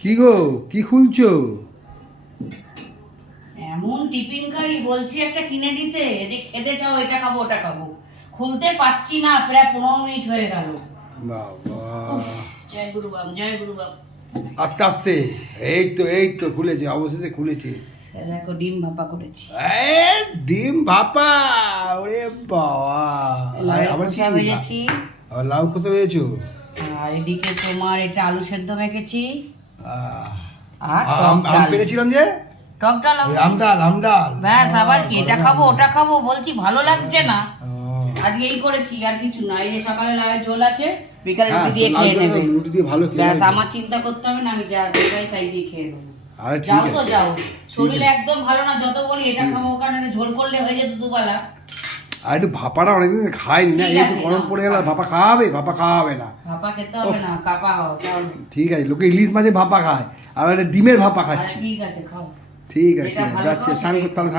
কি গো, কি খুলছো? এমন টিফিন কারি বলছি একটা কিনে দিতে, এদিক খেতে চাও, এটা খাবো ওটা খাবো, খুলতে পারছি না, প্রায় 15 মিনিট হয়ে গেল। বাবা, জয় গুরু বাম, জয় গুরু বাম। আস্তে আস্তে। এই তো খুলেছে, অবশেষে খুলেছে। দেখো ডিম ভাপা করেছি, ডিম ভাপা। ওরে বাবা, লাউয়ের আবার খোসা কি? ভেজেছি, আবার লাউ কোথায় ভেজেছো? আর এদিকে তোমার এটা আলু সেদ্ধ মেখেছি, আহ, আর আম টক ডাল। পেরেছিলাম যে, টক ডাল ওই আমডাল। ব্যাস, আবার কি? এটা খাবো ওটা খাবো বলছি, ভালো লাগছে না। ও, আজকে এই করেছি, আর কিছু না। এই যে সকালে লাউয়ের ঝোল আছে, বিকালে হ্যাঁ, রুটি দিয়ে লাউ খেয়ে ঝোল নেবে। রুটি দিয়ে ভালো খেয়ে ব্যাস, নেবে। আমার চিন্তা করতে হবে না, আমি যা দেখাই তাই দিয়ে খেয়ে নেবো। আরে ঠিক যাও তো আছে। যাও, শরীরে একদম ভালো না, যত বলি এটা খাবো কারণ ঝোল করলে হয়ে যেত দুবেলা। আর একটু ভাপাটা অনেকদিন খাইনি না, ঠিক এই তো আছে, গরম নাও, পড়ে গেল। খাও। ভাপা খাওয়াবে না। ভাপা খেতে হবে না, কাপা হও তাহলে। ঠিক আছে, লোকে ইলিশ মাছের ভাপা খায়, আর একটা ডিমের ভাপা আচ্ছা, খাচ্ছি। ঠিক আছে, খাও। ঠিক আছে, যেটা ভালো যাচ্ছি, খাও স্নান সেটাই করতে হবে।